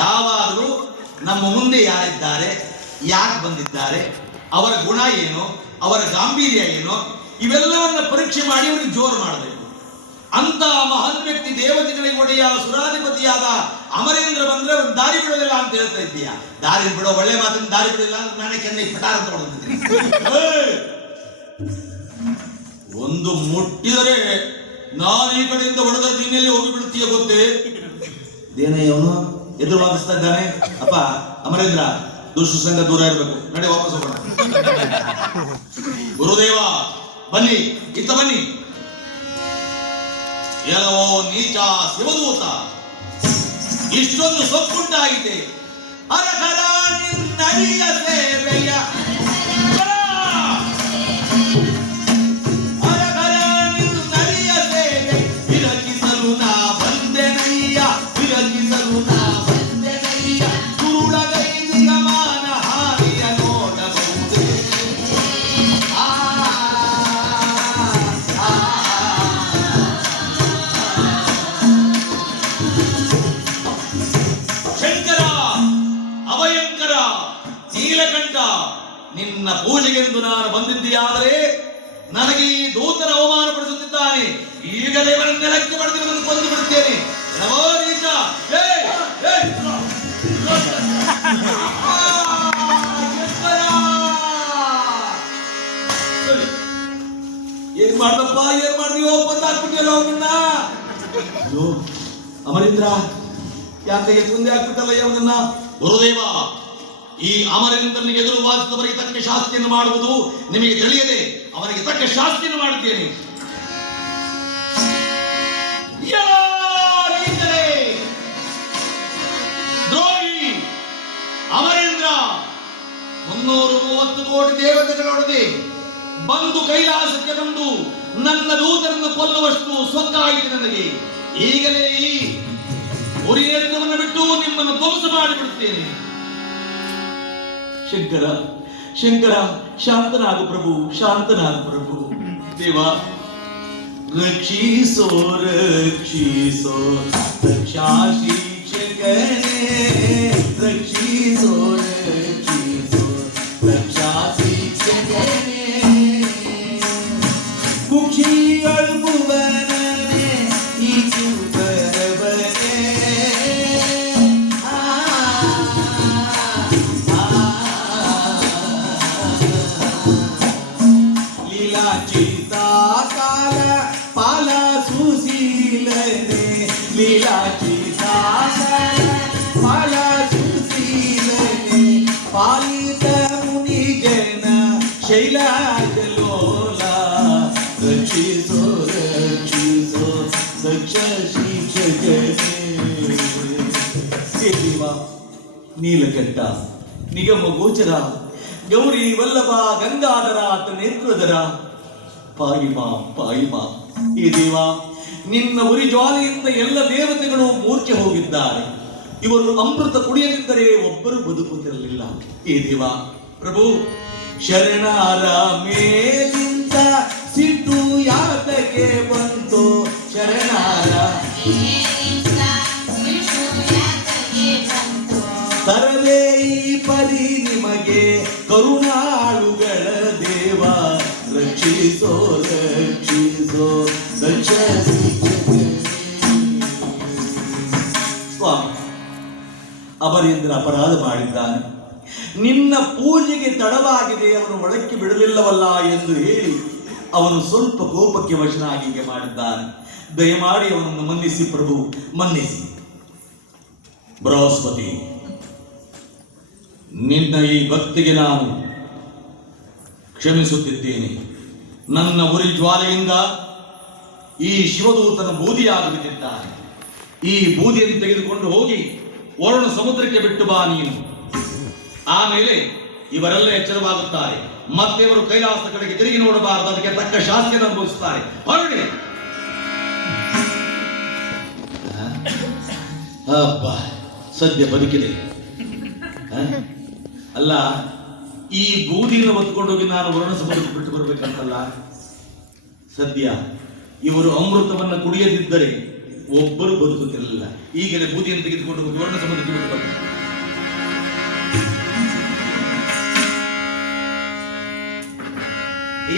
ಯಾವಾಗಲೂ ನಮ್ಮ ಮುಂದೆ ಯಾರಿದ್ದಾರೆ ಯಾಕೆ ಬಂದಿದ್ದಾರೆ, ಅವರ ಗುಣ ಏನು, ಅವರ ಗಾಂಭೀರ್ಯ ಏನು, ಇವೆಲ್ಲವನ್ನ ಪರೀಕ್ಷೆ ಮಾಡಿ ಅವರಿಗೆ ಜೋರು ಮಾಡಬೇಕು. ಅಂತ ಮಹಾನ್ ವ್ಯಕ್ತಿ ದೇವತೆಗಳಿಗೆ ಒಡೆಯ ಸುರಾಧಿಪತಿಯಾದ ಅಮರೇಂದ್ರ ಬಂದ್ರೆ ಒಂದು ದಾರಿ ಬಿಡೋದಿಲ್ಲ ಅಂತ ಹೇಳ್ತಾ ಇದ್ದೀಯ? ದಾರಿ ಬಿಡೋ ಒಳ್ಳೆ ಮಾತಿನ ದಾರಿ ಬಿಡೋದಿಲ್ಲ ಅಂತ ನಾನೇ ಕೆನ್ನೆ ಪಟಾರ ಅಂತ ಒಂದು ಮುಟ್ಟಿದರೆ ನಾನು ಈ ಕಡೆಯಿಂದ ಹೊಡೆದ ನೀನೆಲ್ಲಿ ಹೋಗಿ ಬಿಡುತ್ತೀಯ ಗೊತ್ತೇ ಇದೇನೇ ಎದುರು ವಾದಿಸ್ತಾ ಇದ್ದಾನೆ ಅಪ್ಪ, ಅಮರೇಂದ್ರ ದುಷ್ಟ ಸಂಘ ದೂರ ಇರಬೇಕು. ನಡೆ ವಾಪಸ್ ಹೋಗೋಣ. ಗುರುದೇವ, ಬನ್ನಿ ಇತ್ತ ಬನ್ನಿ. ಎಲ್ಲವೋ ನೀಚ ಶಿವದೂತ. ಇಷ್ಟೊಂದು ಸೊಕ್ಕುಂಟಾಗಿದೆ. ಅರಹರ ನಿನ್ನ ಸೇವೆಯ ಅಯ್ಯೋ ಅಮರೇಂದ್ರ ಯಾಕೆಗೆ ಮುಂದೆ ಹಾಕ್ಬಿಟ್ಟಲ್ಲ ಅವನನ್ನ ಗುರುದೇವ, ಈ ಅಮರೇಂದ್ರನಿಗೆ ಎದುರು ವಾದಿಸಿದವರಿಗೆ ತಕ್ಕ ಶಾಸ್ತಿಯನ್ನು ಮಾಡುವುದು ನಿಮಗೆ ತಿಳಿಯದೆ ಅವನಿಗೆ ತಕ್ಕ ಶಾಸ್ತಿಯನ್ನು ಮಾಡುತ್ತೇನೆ! ದ್ರೋಹಿ ಅಮರೇಂದ್ರ, ಮುನ್ನೂರು ಮೂವತ್ತು ಕೋಟಿ ದೇವತೆಗಳೊಡನೆ ಬಂದು ಕೈಲಾಸಕ್ಕೆ ಬಂದು ನನ್ನ ದೂತರನ್ನು ಕೊಲ್ಲುವಷ್ಟು ಸೊಕ್ಕಾಯಿತು ನನಗೆ. ಈಗಲೇ ಈ ಉರಿಯೇರಿದವನ್ನು ಬಿಟ್ಟು ನಿಮ್ಮನ್ನು ಧ್ವಂಸ ಮಾಡಿಬಿಡುತ್ತೇನೆ. ಶಂಕರ ಶಂಕರ, ಶಾಂತನಾಗು ಪ್ರಭು ಶಾಂತನಾಗು ಪ್ರಭು. ದೇವ, ರಕ್ಷಿಸೋ ರಕ್ಷಿಸೋ ರಕ್ಷಾ ಶಿಕ್ಷಕನೇ ರಕ್ಷಿಸೋ ರಕ್ಷಿಸೋ ನೀಲಕಂಠ, ನಿಗಮ ಗೋಚರ, ಗೌರಿ ವಲ್ಲಭ, ಗಂಗಾಧರ ನೇತ್ರಧರ ಪಾಯಿಮಾ ಪಾಯಿಮಾ ಈ ದೇವ, ನಿನ್ನ ಉರಿ ಜ್ವಾಲೆಯಿಂದ ಎಲ್ಲ ದೇವತೆಗಳು ಮೂರ್ಛೆ ಹೋಗಿದ್ದಾರೆ. ಇವರು ಅಮೃತ ಕುಡಿಯದಿದ್ದರೆ ಒಬ್ಬರು ಬದುಕುತ್ತಿರಲಿಲ್ಲ. ಈ ದೇವ, ಪ್ರಭು ಶರಣರ. ಮೇಲಿಂದ ಸಿಟ್ಟು ಯಾತಕ್ಕೆ ಬಂತು? ಶರಣರ ತರವೇ ಈ ಪರಿ ನಿಮಗೆ ಕರುಣಾಳುಗಳ ದೇವ. ರಕ್ಷಿಸೋ ರಕ್ಷಿಸೋ. ಸ್ವಾಮಿ ಅಮರೇಂದ್ರ ಅಪರಾಧ ಮಾಡಿದ್ದಾನೆ. ನಿನ್ನ ಪೂಜೆಗೆ ತಡವಾಗಿದೆ ಅವನು ಒಳಕ್ಕೆ ಬಿಡಲಿಲ್ಲವಲ್ಲ ಎಂದು ಹೇಳಿ ಅವನು ಸ್ವಲ್ಪ ಕೋಪಕ್ಕೆ ವಶನಾಗಿ ಹೀಗೆ ಮಾಡಿದ್ದಾನೆ. ದಯಮಾಡಿ ಅವನನ್ನು ಮನ್ನಿಸಿ ಪ್ರಭು, ಮನ್ನಿಸಿ. ಬೃಹಸ್ಪತಿ, ನಿನ್ನ ಈ ಭಕ್ತಿಗೆ ನಾನು ಕ್ಷಮಿಸುತ್ತಿದ್ದೇನೆ. ನನ್ನ ಉರಿ ಜ್ವಾಲೆಯಿಂದ ಈ ಶಿವದೂತನ ಬೂದಿಯಾಗಿಬಿಟ್ಟಿದ್ದಾನೆ ಈ ಬೂದಿಯನ್ನು ತೆಗೆದುಕೊಂಡು ಹೋಗಿ ವರುಣ ಸಮುದ್ರಕ್ಕೆ ಬಿಟ್ಟು ಬಾ ನೀನು. ಆಮೇಲೆ ಇವರೆಲ್ಲ ಎಚ್ಚರವಾಗುತ್ತಾರೆ. ಮತ್ತೆ ಇವರು ಕೈಲಾಸ ಕಡೆಗೆ ತಿರುಗಿ ನೋಡಬಾರದು. ಅದಕ್ಕೆ ತಕ್ಕ ಶಾಸ್ತ್ರ ಅನುಭವಿಸುತ್ತಾರೆ. ಹೊರಡಿ. ಅಪ್ಪ ಸದ್ಯ ಬದುಕಿದೆ. ಅಲ್ಲ, ಈ ಬೂದಿಯನ್ನು ಹೊತ್ಕೊಂಡೋಗಿ ನಾನು ವರ್ಣ ಸಮುದ್ರಕ್ಕೆ ಬಿಟ್ಟು ಬರಬೇಕಂತಲ್ಲ ಸದ್ಯ ಇವರು ಅಮೃತವನ್ನು ಕುಡಿಯದಿದ್ದರೆ ಒಬ್ಬರು ಬದುಕುತ್ತಿರಲಿಲ್ಲ. ಈಗಲೇ ಬೂದಿಯನ್ನು ತೆಗೆದುಕೊಂಡು ಹೋಗಿ ವರ್ಣ ಸಂಬಂಧಕ್ಕೆ ಬಿಟ್ಟು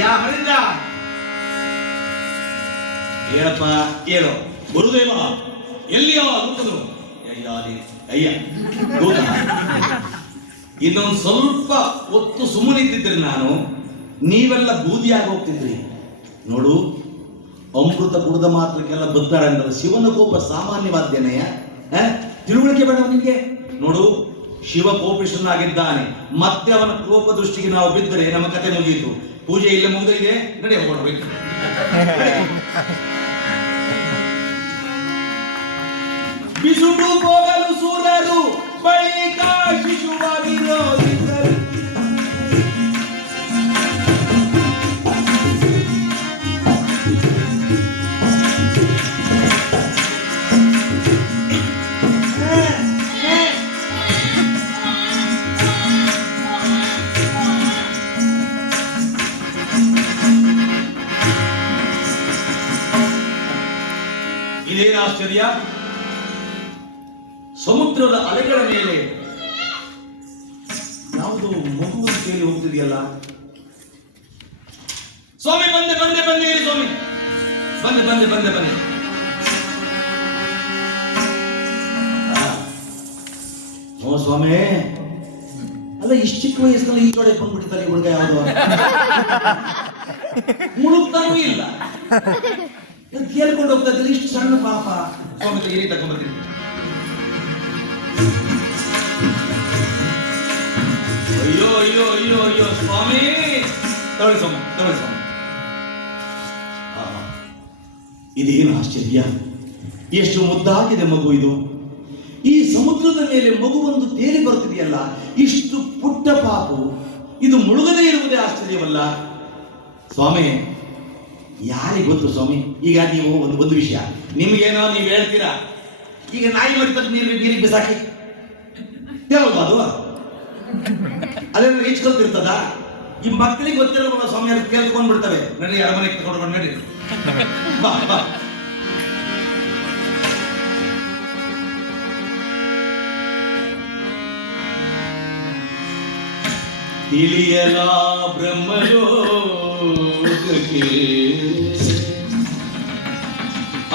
ಯಾ ಹೇಳಪ್ಪ ಹೇಳು ಗುರುದೇವ ಎಲ್ಲಿಯ ದೂತನು ಅಯ್ಯ. ಇನ್ನೊಂದು ಸ್ವಲ್ಪ ಹೊತ್ತು ಸುಮ್ಮನಿದ್ದಿದ್ರೆ ನಾನು. ನೀವೆಲ್ಲ ಬೂದಿಯಾಗಿ ಹೋಗ್ತಿದ್ರಿ. ನೋಡು, ಅಮೃತ ಕುಡಿದ ಮಾತ್ರಕ್ಕೆಲ್ಲ ಬದ್ದಾಳೆ ಅಂದ್ರೆ ಶಿವನ ಕೋಪ ಸಾಮಾನ್ಯವಾದ್ದೇನೆಯ? ತಿಳುವಳಿಕೆ ಬೇಡ ನಿಮಗೆ ನೋಡು ಶಿವ ಕೋಪಿಷ್ಠನಾಗಿದ್ದಾನೆ ಮತ್ತೆ ಅವನ ಕೋಪ ದೃಷ್ಟಿಗೆ ನಾವು ಬಿದ್ದರೆ ನಮ್ಮ ಕತೆ ಮುಗಿಯಿತು. ಪೂಜೆ ಇಲ್ಲ ಮುಗಿದಿದೆ ನಡಿ ಹೋಗೋಣ ಬೇಕು ಬಿಸುಡು ಹೋಗಲು ಸೂರರು ಬಳಿಕ ಶಿಶುವಾಗಿರೋದಿದ್ದರು ಸಮುದ್ರದ ಅಲೆಗಳ ಮೇಲೆ. ಯಾವುದು ಮಗು ಕೇಳಿ ಹೋಗ್ತಿದೆಯಲ್ಲ? ಸ್ವಾಮಿ, ಬಂದೆ ಬಂದೆ ಬಂದೆ ಸ್ವಾಮಿ. ಬಂದೆ ಬಂದೆ ಬಂದೆ ಬಂದೆ. ಓ ಸ್ವಾಮಿ. ಅಲ್ಲ, ಇಷ್ಟು ಚಿಕ್ಕ ವಯಸ್ಸಲ್ಲಿ ಈ ಕಡೆ ಬಂದ್ಬಿಡ್ತಾರೆ ಹುಡುಗ ಯಾವುದು ಮುಳುಗ್ತಾನೂ ಇಲ್ಲ. ಕೇಳ್ಕೊಂಡು ಹೋಗ್ತಾ ಇದ್ರೆ ಇಷ್ಟು ಸಣ್ಣ ಪಾಪ. ಸ್ವಾಮಿ ಏನೇ ತಗೊಂಡ್ಬರ್ತೀನಿ ಅಯ್ಯೋ ಅಯ್ಯೋ ಅಯ್ಯೋ ಅಯ್ಯೋ, ಸ್ವಾಮಿ. ಸ್ವಾಮಿ ಸ್ವಾಮಿ. ಇದೇನು ಆಶ್ಚರ್ಯ? ಎಷ್ಟು ಮುದ್ದಾಗಿದೆ ಮಗು ಇದು. ಈ ಸಮುದ್ರದ ಮೇಲೆ ಮಗು ಒಂದು ತೇಲಿ ಬರುತ್ತಿದೆಯಲ್ಲ, ಇಷ್ಟು ಪುಟ್ಟ ಪಾಪು. ಇದು ಮುಳುಗದೇ ಇರುವುದೇ ಆಶ್ಚರ್ಯವಲ್ಲ. ಸ್ವಾಮಿ, ಯಾರಿಗೆ ಗೊತ್ತು ಸ್ವಾಮಿ? ಈಗ ನೀವು ಒಂದು ಒಂದು ವಿಷಯ. ನಿಮ್ಗೇನೋ ನೀವು ಹೇಳ್ತೀರಾ? ಈಗ ನಾಯಿ ಮರಿತದ ನೀರು ನೀರಿಗೆ ಬಿಸಾಕಿ. ಅದು? ಅದೇನು ಕಲ್ತಿರ್ತದ ಈ ಮಕ್ಕಳಿಗೆ ಗೊತ್ತಿರೋ ಸ್ವಾಮಿ ಸಮಯ ಕೇಳ್ಕೊಂಡ್ ಬಿಡ್ತವೆ ನಡಿ ಅರಮನೆ ತಗೊಂಡು ನಡಿ. ಬಾ ಬಾ. ತಿಳಿಯಲ ಬ್ರಹ್ಮಲೋಕಕ್ಕೆ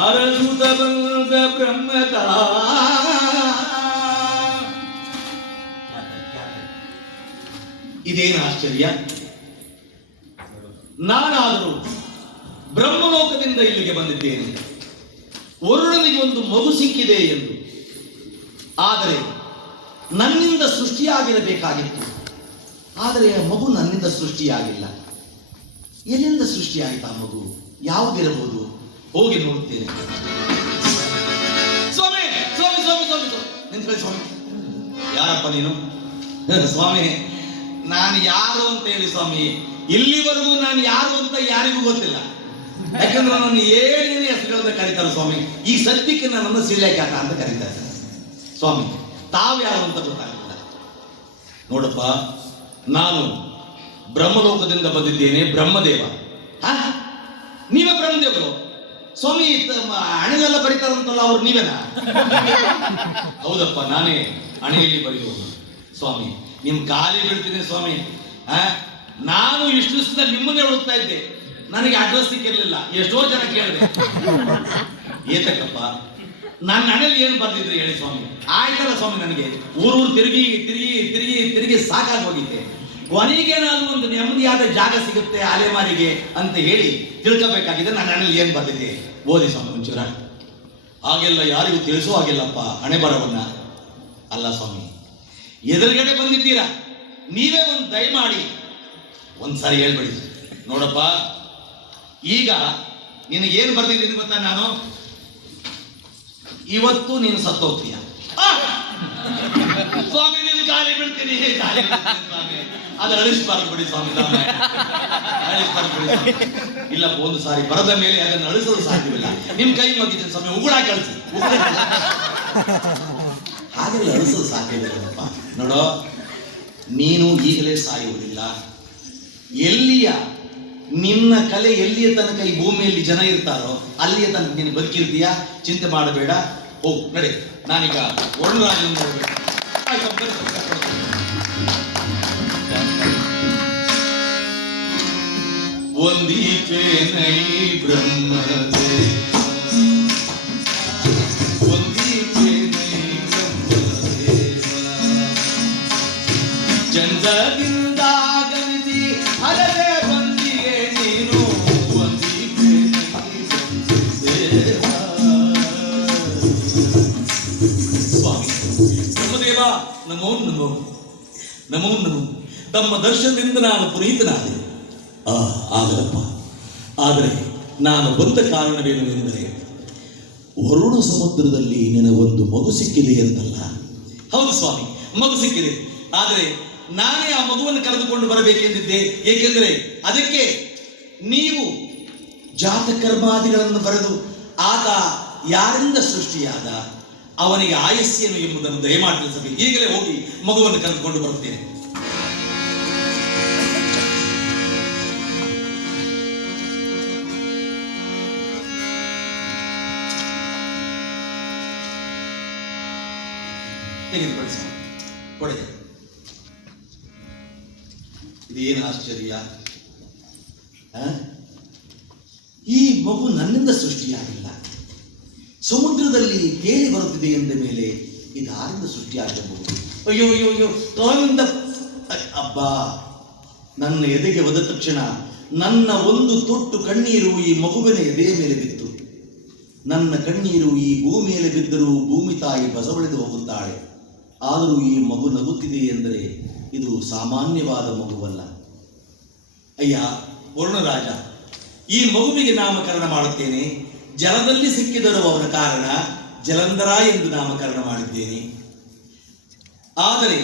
ಅರಸುತ ಬಂದ ಬ್ರಹ್ಮದ ಇದೇನು ಆಶ್ಚರ್ಯ? ನಾನಾದರೂ ಬ್ರಹ್ಮಲೋಕದಿಂದ ಇಲ್ಲಿಗೆ ಬಂದಿದ್ದೇನೆ. ವರುಣನಿಗೆ ಒಂದು ಮಗು ಸಿಕ್ಕಿದೆ ಎಂದು. ಆದರೆ ನನ್ನಿಂದ ಸೃಷ್ಟಿಯಾಗಿರಬೇಕಾಗಿತ್ತು. ಆದರೆ ಮಗು ನನ್ನಿಂದ ಸೃಷ್ಟಿಯಾಗಿಲ್ಲ. ಎಲ್ಲಿಂದ ಸೃಷ್ಟಿಯಾಯಿತು ಆ ಮಗು? ಯಾವುದಿರಬಹುದು? ಹೋಗಿ ನೋಡುತ್ತೇನೆ. ಸ್ವಾಮಿ ಸ್ವಾಮಿ ಸ್ವಾಮಿ ಸ್ವಾಮಿ ಸ್ವಾಮಿ. ಯಾರಪ್ಪ ನೀನು? ಸ್ವಾಮಿ ನಾನು ಯಾರು ಅಂತ ಹೇಳಿ ಸ್ವಾಮಿ, ಇಲ್ಲಿವರೆಗೂ ನಾನು ಯಾರು ಅಂತ ಯಾರಿಗೂ ಗೊತ್ತಿಲ್ಲ. ಯಾಕಂದ್ರೆ ನನ್ನ ಏನೇನು ಹೆಸರುಗಳನ್ನ ಕರೀತಾರೆ ಸ್ವಾಮಿ. ಈ ಸತ್ಯಕ್ಕೆ ನನ್ನನ್ನು ಸಿಳ್ಯಾಕಾಟ ಅಂತ ಕರೀತಾರೆ. ಸ್ವಾಮಿ, ತಾವು ಯಾರು ಅಂತ ಗೊತ್ತಾಗಲಿಲ್ಲ. ನೋಡಪ್ಪ, ನಾನು ಬ್ರಹ್ಮಲೋಕದಿಂದ ಬಂದಿದ್ದೇನೆ, ಬ್ರಹ್ಮದೇವ? ನೀವೇ ಬ್ರಹ್ಮದೇವರು? ಸ್ವಾಮಿ ಹಣೆಲೆಲ್ಲ ಬರೀತಾರಂತಲ್ಲ, ಅವ್ರು ನೀವೇನಾ? ಹೌದಪ್ಪ, ನಾನೇ ಹಣೆಯಲ್ಲಿ ಬರೆಯುವುದು ಸ್ವಾಮಿ ನಿಮ್ ಕಾಲಿ ಬೀಳ್ತೀನಿ ಸ್ವಾಮಿ? ನಾನು ಇಷ್ಟು ದಿವಸದ ನಿಮ್ಮನ್ನೇ ಹುಡುಕ್ತಾ ಇದ್ದೆ. ನನಗೆ ಅಡ್ರೆಸ್ ಸಿಕ್ಕಿರ್ಲಿಲ್ಲ. ಎಷ್ಟೋ ಜನ ಕೇಳಿದೆ. ಏತಕ್ಕಪ್ಪ? ನನ್ನ ಹಣೆಯಲ್ಲಿ ಏನು ಬರ್ತಿದ್ರಿ ಹೇಳಿ ಸ್ವಾಮಿ. ಆಯ್ತಲ್ಲ ಸ್ವಾಮಿ ನನಗೆ. ಊರೂರು ತಿರುಗಿ ತಿರುಗಿ ತಿರುಗಿ ತಿರುಗಿ ಸಾಕಾಗಿ ಹೋಗಿದ್ದೆ. ಕೊನೆಗೇನಾದ್ರೂ ಒಂದು ನೆಮ್ಮದಿಯಾದ ಜಾಗ ಸಿಗುತ್ತೆ ಅಲೆಮಾರಿಗೆ ಅಂತ ಹೇಳಿ ತಿಳ್ಕೋಬೇಕಾಗಿದೆ ನನ್ನ ಹಣೆಯಲ್ಲಿ ಏನು ಬರ್ತಿದ್ದೆ ಓದಿ ಸ್ವಾಮಿ ಒಂಚೂರ. ಹಾಗೆಲ್ಲ ಯಾರಿಗೂ ತಿಳಿಸೋ ಹಾಗಿಲ್ಲಪ್ಪ ಹಣೆ ಬರವನ್ನ ಅಲ್ಲ ಸ್ವಾಮಿ ಎದುರುಗಡೆ ಬಂದಿದ್ದೀರಾ? ನೀವೇ ಒಂದು ದಯಮಾಡಿ ಒಂದ್ಸಾರಿ ಹೇಳ್ಬಿಡಿ. ನೋಡಪ್ಪ, ಈಗ ನಿನಗೇನು ಬರ್ದಿದ್ದೀನಿ ಗೊತ್ತಾ ನಾನು? ಇವತ್ತು ನೀನು ಸತ್ತೋಗ್ತೀಯ! ಸ್ವಾಮಿ, ನಿನ್ ಗಾಳಿ ಬೀಳ್ತೀನಿ ಅದು ಅಳಿಸ್ಬಾರ್ದು ಬಿಡಿ ಸ್ವಾಮಿ. ಅಳಿಸ್ಬಾರ್ದು ಬಿಡಿ ಇಲ್ಲ, ಒಂದು ಸಾರಿ ಬರದ ಮೇಲೆ ಅದನ್ನು ಅಳಿಸಲು ಸಾಧ್ಯವಿಲ್ಲ. ನಿಮ್ ಕೈ ಮಗಿದ್ದೀನಿ ಸ್ವಾಮಿ ಉಗುಳ ಕಳಿಸಿ ಹಾಗೆಲ್ಲ ಅಳಿಸಲು ಸಾಧ್ಯವಿಲ್ಲಪ್ಪ ನೋಡೋ, ನೀನು ಈಗಲೇ ಸಾಯುವುದಿಲ್ಲ. ಎಲ್ಲಿಯ ನಿನ್ನ ಕಲೆ ಎಲ್ಲಿಯ ತನಕ ಈ ಭೂಮಿಯಲ್ಲಿ ಜನ ಇರ್ತಾರೋ ಅಲ್ಲಿಯ ತನಕ ನೀನು ಬದುಕಿರ್ತೀಯಾ? ಚಿಂತೆ ಮಾಡಬೇಡ. ಹೋಗು ನಡೆ. ನಾನೀಗ ಒಳ್ಳೆಯ ಒಂದೀಪೇ. ನೈ ಬ್ರಹ್ಮದೇವ ನಮೋ ನಮೋ. ನಮೋ ನಮೋ. ತಮ್ಮ ದರ್ಶನದಿಂದ ನಾನು ಪುನೀತನಾದೆ. ಆ, ಆಗಲಪ್ಪ. ಆದರೆ ನಾನು ಬಂದ ಕಾರಣವೇನು ಎಂದರೆ ವರುಣ ಸಮುದ್ರದಲ್ಲಿ ನಿನಗೊಂದು ಮಗು ಸಿಕ್ಕಿದೆ ಅಂತಲ್ಲ? ಹೌದು ಸ್ವಾಮಿ, ಮಗು ಸಿಕ್ಕಿದೆ. ಆದರೆ ನಾನೇ ಆ ಮಗುವನ್ನು ಕರೆದುಕೊಂಡು ಬರಬೇಕೆಂದಿದ್ದೆ. ಏಕೆಂದರೆ ಅದಕ್ಕೆ ನೀವು ಜಾತಕರ್ಮಾದಿಗಳನ್ನು ಬರೆದು ಆತ ಯಾರಿಂದ ಸೃಷ್ಟಿಯಾದ? ಅವನಿಗೆ ಆಯಸ್ಸೇನು ಎಂಬುದನ್ನು ದಯಮಾಡಿ ತಿಳಿಸಬೇಕು. ಈಗಲೇ ಹೋಗಿ ಮಗುವನ್ನು ಕರೆದುಕೊಂಡು ಬರುತ್ತೇನೆ. ಇದೇನು ಆಶ್ಚರ್ಯ? ಈ ಮಗು ನನ್ನಿಂದ ಸೃಷ್ಟಿಯಾಗಿಲ್ಲ ಸಮುದ್ರದಲ್ಲಿ ಕೇಳಿ ಬರುತ್ತಿದೆ ಎಂದ ಮೇಲೆ ಇದಾರಿಂದ ಸೃಷ್ಟಿಯಾಗಬಹುದು. ಅಯ್ಯೋ ಅಯ್ಯೋ ಅಯ್ಯೋ ಅಬ್ಬ ಅಬ್ಬಾ, ನನ್ನ ಎದೆಗೆ ಒದ ತಕ್ಷಣ ನನ್ನ ಒಂದು ತೊಟ್ಟು ಕಣ್ಣೀರು ಈ ಮಗುವಿನ ಎದೆಯ ಮೇಲೆ ಬಿತ್ತು. ನನ್ನ ಕಣ್ಣೀರು ಈ ಭೂಮಿಯಲ್ಲಿ ಬಿದ್ದರೂ ಭೂಮಿ ತಾಯಿ ಬಸವಳೆದು ಹೋಗುತ್ತಾಳೆ. ಆದರೂ ಈ ಮಗು ನಗುತ್ತಿದೆ ಎಂದರೆ ಇದು ಸಾಮಾನ್ಯವಾದ ಮಗುವಲ್ಲ. ಅಯ್ಯ, ವರುಣರಾಜ, ಈ ಮಗುವಿಗೆ ನಾಮಕರಣ ಮಾಡುತ್ತೇನೆ. ಜಲದಲ್ಲಿ ಸಿಕ್ಕಿದರು ಅವರ ಕಾರಣ ಜಲಂಧರ ಎಂದು ನಾಮಕರಣ ಮಾಡಿದ್ದೇನೆ. ಆದರೆ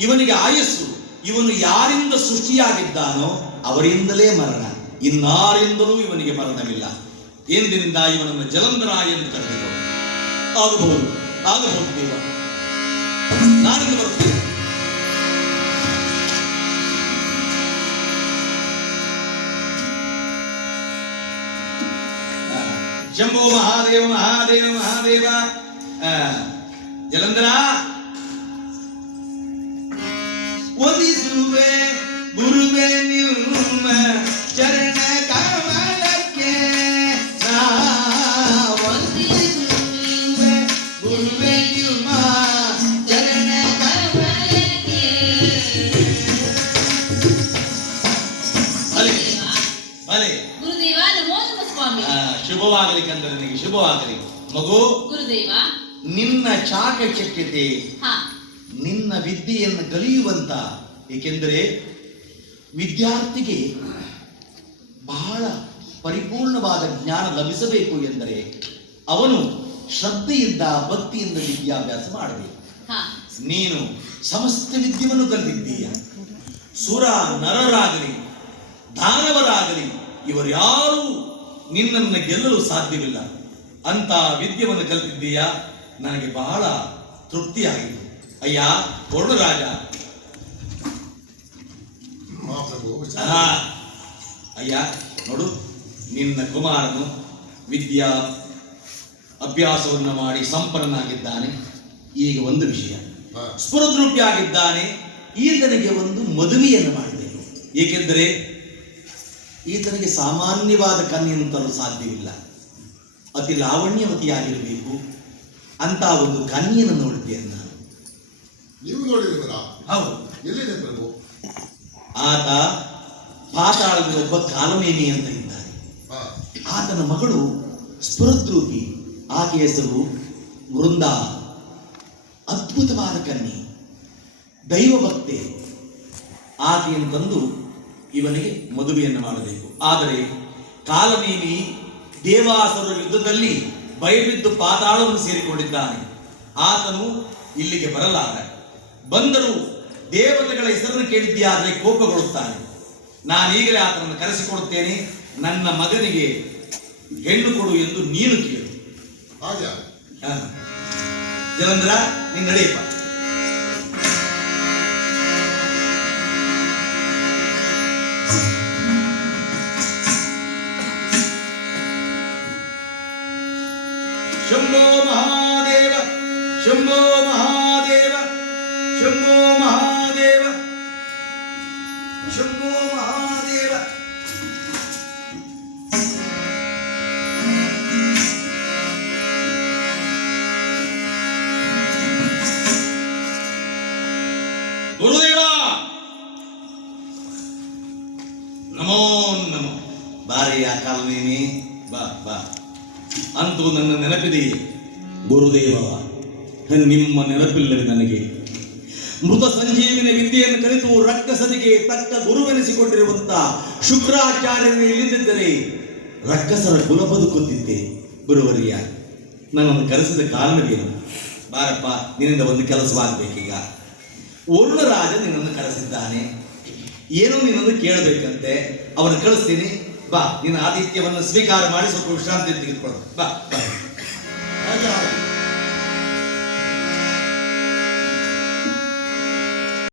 ಇವನಿಗೆ ಆಯಸ್ಸು, ಇವನು ಯಾರಿಂದ ಸೃಷ್ಟಿಯಾಗಿದ್ದಾನೋ ಅವರಿಂದಲೇ ಮರಣ, ಇನ್ನಾರಿಂದಲೂ ಇವನಿಗೆ ಮರಣವಿಲ್ಲ. ಎಂದಿನಿಂದ ಇವನನ್ನು ಜಲಂಧರ ಎಂದು ಕರೆದುಕೊಂಡು ಆಗಬಹುದು ಆಗಬಹುದು ದೇವ. ಶಂಭೋ ಮಹಾದೇವ ಮಹಾದೇವ ಮಹಾದೇವ ಆ, ಜಲಂಧರ ಒಲಿಸುವೆ ಗುರುವೆ ನಿಮ್ಮ ಚರಣ ಹಾ. ನಿನ್ನ ವಿದ್ಯೆಯನ್ನು ಕಲಿಯುವಂತ ಏಕೆಂದರೆ ವಿದ್ಯಾರ್ಥಿಗೆ ಬಹಳ ಪರಿಪೂರ್ಣವಾದ ಜ್ಞಾನ ಲಭಿಸಬೇಕು ಎಂದರೆ ಅವನು ಶ್ರದ್ಧೆಯಿಂದ ಭಕ್ತಿಯಿಂದ ವಿದ್ಯಾಭ್ಯಾಸ ಮಾಡಬೇಕು. ನೀನು ಸಮಸ್ತ ವಿದ್ಯೆಯನ್ನು ಕಲಿತಿದ್ದೀಯ. ಸುರ ನರರಾಗಲಿ ದಾನವರಾಗಲಿ ಇವರ್ಯಾರೂ ನಿನ್ನನ್ನು ಗೆಲ್ಲಲು ಸಾಧ್ಯವಿಲ್ಲ. ಅಂತ ವಿದ್ಯೆಯನ್ನು ಕಲಿತಿದ್ದೀಯ. ನನಗೆ ಬಹಳ ತೃಪ್ತಿಯಾಗಿದೆ. ಅಯ್ಯ ಕೊಡು ರಾಜ. ಅಯ್ಯ ನೋಡು ನಿನ್ನ ಕುಮಾರನು ವಿದ್ಯಾ ಅಭ್ಯಾಸವನ್ನು ಮಾಡಿ ಸಂಪನ್ನನಾಗಿದ್ದಾನೆ. ಈಗ ಒಂದು ವಿಷಯ. ಹಾ. ಸ್ಫುರದ್ರೂಪಿ ಆಗಿದ್ದಾನೆ ಈತನಿಗೆ ಒಂದು ಮದುವೆಯನ್ನು ಮಾಡಬೇಕು ಏಕೆಂದರೆ ಈತನಿಗೆ ಸಾಮಾನ್ಯವಾದ ಕನ್ನೆಯನ್ನು ತರಲು ಸಾಧ್ಯವಿಲ್ಲ. ಅತಿ ಲಾವಣ್ಯವತಿಯಾಗಿರಬೇಕು. ಅಂತ ಒಂದು ಕನ್ನಿಯನ್ನು ನೋಡಿದ್ದೇನೆ ನಾನು ನೀವು ಹೌದು. ಎಲ್ಲಿದೆ ಪ್ರಭು? ಆತ ಪಾತಾಳದ ಒಬ್ಬ ಕಾಲಮೇನಿ ಅಂತ ಇದ್ದಾನೆ ಆತನ ಮಗಳು ಸ್ಫುರದ್ರೂಪಿ. ಆಕೆ ಹೆಸರು ವೃಂದ. ಅದ್ಭುತವಾದ ದೈವ ದೈವಭಕ್ತೆ. ಆಕೆಯನ್ನು ತಂದು ಇವನಿಗೆ ಮದುವೆಯನ್ನು ಮಾಡಬೇಕು. ಆದರೆ ಕಾಲಮೇನಿ ದೇವಾಸುರ ಯುದ್ಧದಲ್ಲಿ ಭಯಬಿದ್ದು ಪಾತಾಳವನ್ನು ಸೇರಿಕೊಂಡಿದ್ದಾನೆ. ಆತನು ಇಲ್ಲಿಗೆ ಬರಲಾರ ಬಂದರೂ ದೇವತೆಗಳ ಹೆಸರನ್ನು ಕೇಳಿದ್ಯಾದರೆ ಕೋಪಗೊಳ್ಳುತ್ತಾನೆ. ನಾನೀಗಲೇ ಆತನನ್ನು ಕರೆಸಿಕೊಡುತ್ತೇನೆ ನನ್ನ ಮಗನಿಗೆ ಹೆಣ್ಣು ಕೊಡು ಎಂದು ನೀನು ಕೇಳು. ಜಲಂದ್ರ. ಜಲಂಧರ ನಡೆಯಪ್ಪ. ಶಂಭೋ ಮಹಾದೇವ. ಗುರುದೇವ! ನಮೋ ನಮೋ. ಬಾರಿಯ ಕಾಲನೇನಿ ಬಾ ಬಾ. ಅಂತೂ ನನ್ನ ನೆನಪಿದೆ ಗುರುದೇವ ನಿಮ್ಮ ನೆನಪಿಲ್ಲದೆ ನನಗೆ ಮೃತ ಸಂಜೀವಿನ ವಿದ್ಯೆಯನ್ನು ಕಲಿತು ರಕ್ಕಸದಿಗೆ ತಕ್ಕ ಗುರುವೆನಿಸಿಕೊಂಡಿರುವಂತ ಶುಕ್ರಾಚಾರ್ಯರು ಇಲ್ಲದಿದ್ದರೆ ರಕ್ತಸರ ಕುಲ ಬದುಕುತ್ತಿದ್ದೆ. ಗುರುವರಿಯ ನನ್ನನ್ನು ಕರೆಸಿದ ಕಾರಣವೇನು? ಬಾರಪ್ಪ, ನಿನ್ನಿಂದ ಒಂದು ಕೆಲಸವಾಗಬೇಕೀಗ ವರುಣರಾಜ ನಿನ್ನನ್ನು ಕರೆಸಿದ್ದಾನೆ. ಏನೋ ನಿನ್ನನ್ನು ಕೇಳಬೇಕಂತೆ. ಅವನು ಕಳಿಸ್ತೀನಿ. ಬಾ, ನಿನ್ನ ಆತಿಥ್ಯವನ್ನು ಸ್ವೀಕಾರ ಮಾಡಿ ಸ್ವಲ್ಪ ವಿಶ್ರಾಂತಿ ತೆಗೆದುಕೊಳ್ಳು. ಬಾ ಬಾ.